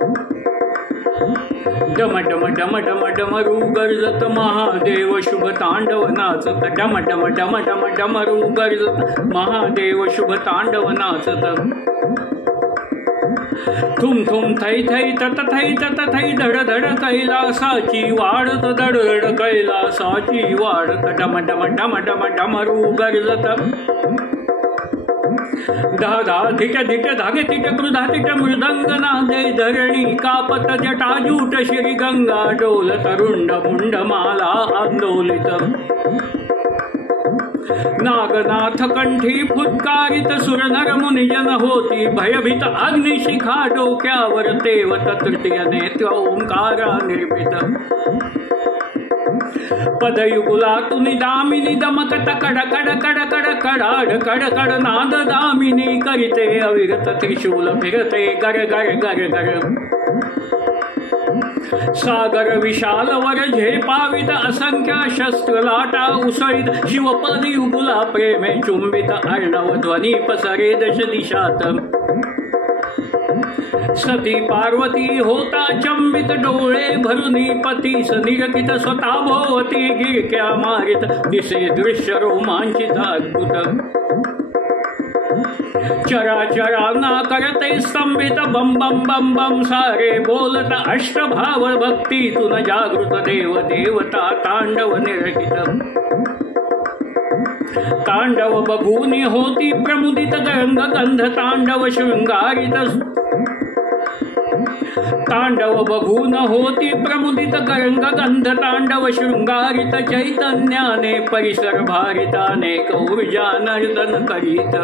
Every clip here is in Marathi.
डम डम डम डम डमरू गर्जत महादेव शुभ तांडव नाचत डम डम डम डम डमरू गर्जत महादेव शुभ तांडव नाचत थुम थुम थै थै तत थै धड धड कैलासाची वाढत धड धड कैलासाची वाढत डम डम डम डम डमरू गर्जत धा धा धिट धिट धागे तिट क्रुधा तिट मृदंग नादे धरणी कापत जटाजूट श्री गंगा डोलत रुंड मुंड माला आंदोलित नागनाथ कंठी फुत्कारित सुरनर मुनिजन होती भयभीत अग्निशिखा डोक्यावर तेवत तृतीय नेत्र ओंकारा निर्मित पदयुगुलातून दामिनी दमकत कड कड कड कड कडाड कड कड नाद दामिनी करिते अविरत त्रिशूल फिरते गर गर गर गर सागर विशाल वर झेपावित असंख्य शस्त्र लाटा उसळीत शिवपद युगुला प्रेमे चुंबित अर्णव ध्वनी पसरे दश दिशात सती पार्वती होता चंबित डोळे भरुनी पतीस निरकित स्वतः भोवती गिरक्या मारित दिसे दृश्य रोमांचित अद्भुत चराचरांना करते स्तंभित बम बम बम बम सारे बोलत अष्टभाव भक्तीतून जागृत देव देवता तांडव निरकित तांडव बघूनी होती प्रमुदित गंग गंध तांडव शृंगारित तांडव बघून होती प्रमुदित गंग गंध तांडव शृंगारित चैतन्याने परिसर भारित अनेक ऊर्जा नर्तन करीत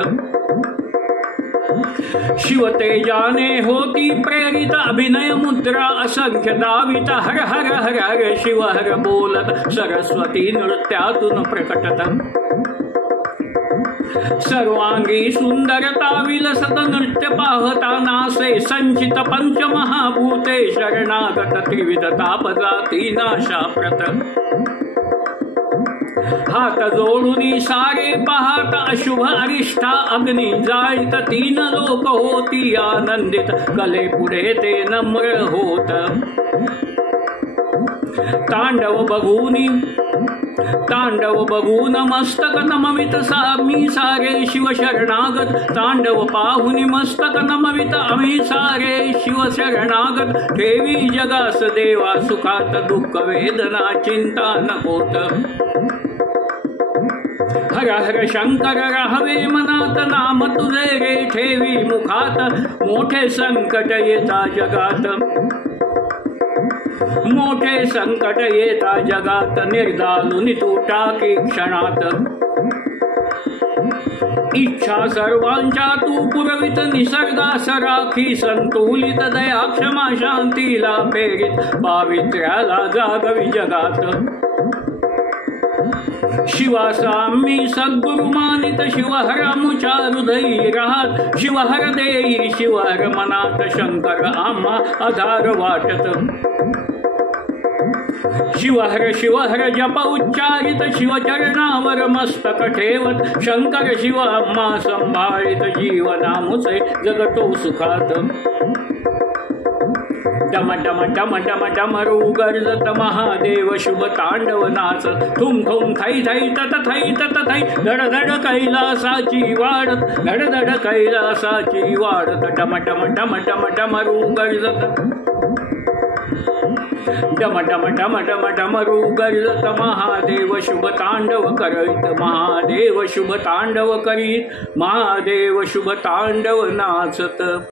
शिवतेजाने होती प्रेरित अभिनय मुद्रा असंख्य दावित हर हर हर हर शिव हर बोलत सरस्वती नृत्यातून प्रकटत सर्वांगी सुंदरता विलसत नृत्य पाहता नासे संचित पंचमहाभूते शरणागत त्रिविध तापजाती नाशाप्रत हात जोडूनी सारे पाहत अशुभ अरिष्ठा अग्नी जाळीत तीन लोक होती आनंदित कले पुढे ते नम्र होत तांडव बघून मस्तक नमवित मी सारे शिव शरणागत तांडव पाहुनी मस्तक नमवित आम्ही सारे शिव शरणागत ठेवी जगास देवा सुखात दुःख वेदना चिंता नकोत हर हर शंकर राहवे मनात नाम तुझे रे ठेवी मुखात मोठे संकट येता जगात मोठे संकट येता जगात निर्दालुनी तू टाकी क्षणात इच्छा सर्वांच्या तू पुरवित निसर्गास राखी संतुलित दया क्षमा शांतीला प्रेरित पावित्र्याला जागवी जगात शिवासामी सद्गुरु मानित शिवहर मुचा हृदयी राहत शिवहर देई शिवहर मनात शंकर आम्हा आधार वाटत शिवहर शिवहर जप उच्चारित शिवचरणावर मस्तक ठेवत शंकर शिव आम्हा संभाळित जीवनामुचे जगतो सुखात डम डम डम डम डमरू गर्जत महादेव शुभ तांडव नाच थुम थुम थै थै तत थै धड धड कैलासाची वाढत धड धड कैलासाची वाढत डम डम डम डम डमरू गर्जत डम डम डम डम डमरू गर्जत महादेव शुभ तांडव करीत महादेव शुभ तांडव करीत महादेव शुभ तांडव नाचत।